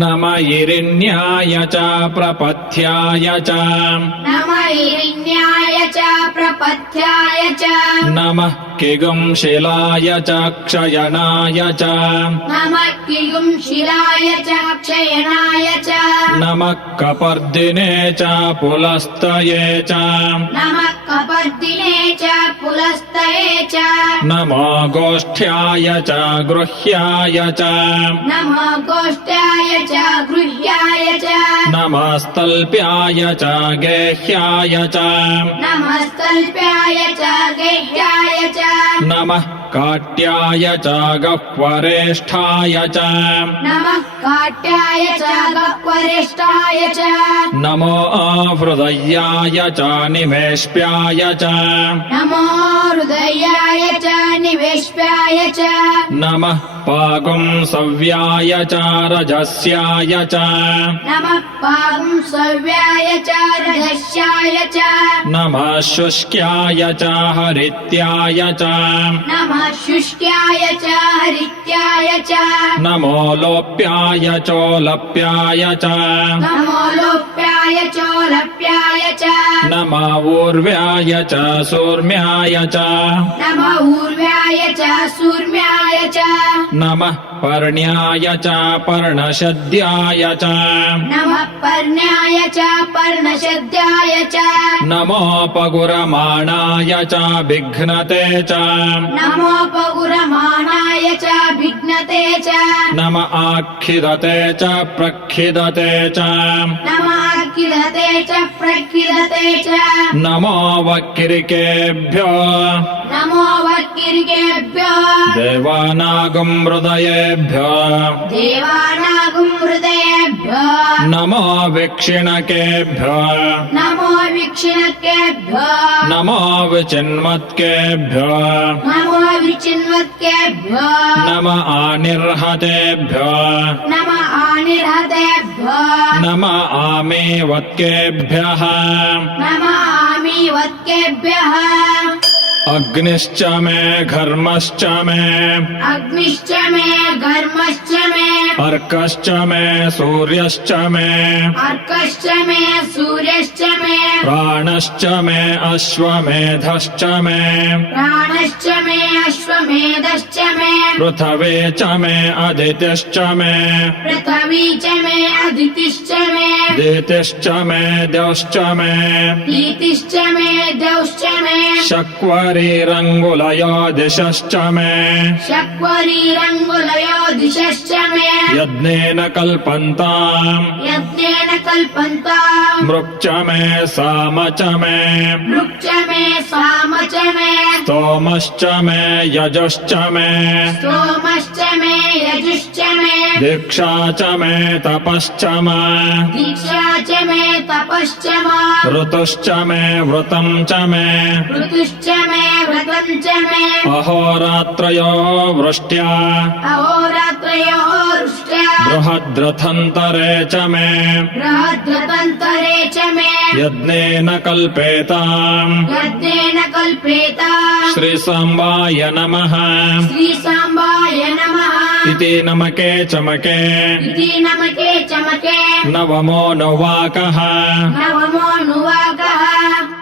नम इरिण्याय च प्रपथ्याय च नमः इरिण्याय च प्रपथ्याय च नमः किगुंशिलाय च क्षयनाय च नमः किगुंशिलाय च क्षयनाय च नमः कपर्दिने च पुलस्तये च नमः कपर्दिने च पुलस्तये च नमो गोष्ठ्याय च गृह्याय च नमः गोष्ठ्याय च गृह्याय च नमस्तल्प्याय च गेह्याय च नमस्तल्प्याय च गेह्याय च नमः काट्याय च गह्वरेष्ठाय च नमः काट्याय च गह्वरेष्ठाय च नमो हृदयाय च निवेश्प्याय च नमो हृदयाय च निवेश्याय च नमः पागुंसव्याय च रजस्याय च नमः पागुंसव्याय च रजस्याय च नमः शुष्क्याय च हरित्याय च नमः शुष्क्याय च हरित्याय च नमो लोप्याय चोलप्याय च नमो लोप्याय चोलप्याय च नमः ऊर्व्याय च सूर्म्याय च नमः ऊर्व्याय च सूर्म्याय च नमः पर्ण्याय च पर्णशद्याय च नमः पर्ण्याय च पर्णशद्याय च नमोपगुरमाणाय च विघ्नते च नमोपगुरमाणाय च विघ्नते च नम आखिदते च प्रखिदते च नमाखिलते च प्रखिलते च नमो वक्किरिकेभ्यो नमो वक्किर्केभ्यो देवानागं हृदयेभ्यो देवानागुं हृदयेभ्यो नमो विक्षिणकेभ्यो नमो विक्षिणकेभ्यो नमो विचिन्वत्केभ्यो नमो विचिन्वत्केभ्यो नम आनिर्हतेभ्यो नम आनिर्हतेभ्यो नम आमेवत्केभ्यः नम आमीवत्केभ्यः अग्निश्च मे घर्मश्च मे अग्निश्च मे घर्मश्च मे अर्कश्च मे सूर्यश्च मे अर्कश्च मे सूर्यश्च मे प्राणश्च मे अश्वमेधश्च मे प्राणश्च मे अश्वमेधश्च मे पृथवे च मे अदितिश्च मे पृथ्वी च मे अदितिश्च मे दितिश्च मे द्यौश्च मे दीतिश्च मे द्यौश्च मे शक्वरीरङ्गुलयो दिशश्च मे शक्वरीरङ्गुलयो दिशश्च मे यज्ञेन कल्पन्ताम् यज्ञेन कल्पन्ताम् मृक् च मे साम च मे मृक् च मे साम च मे स्तोमश्च मे यजुश्च मे सोमश्च मे यजुश्च मे दीक्षा च मे तपश्च मे दीक्षा च मे तपश्च मे ऋतुश्च मे व्रतं च मे ऋतुश्च मे व्रतं च मे अहोरात्रयो वृष्ट्या अहोरात्रयोः वृष्ट्या बृहद्रथन्तरे च मे बृहद्रतन्तरे च मे यज्ञेन कल्पेताम् यज्ञेन कल्पेता श्रीसाम्बाय नमः श्रीसाम्बाय नमः इति नमके चमके इति नमके चमके नवमो नवाकः नवमो नुवाकः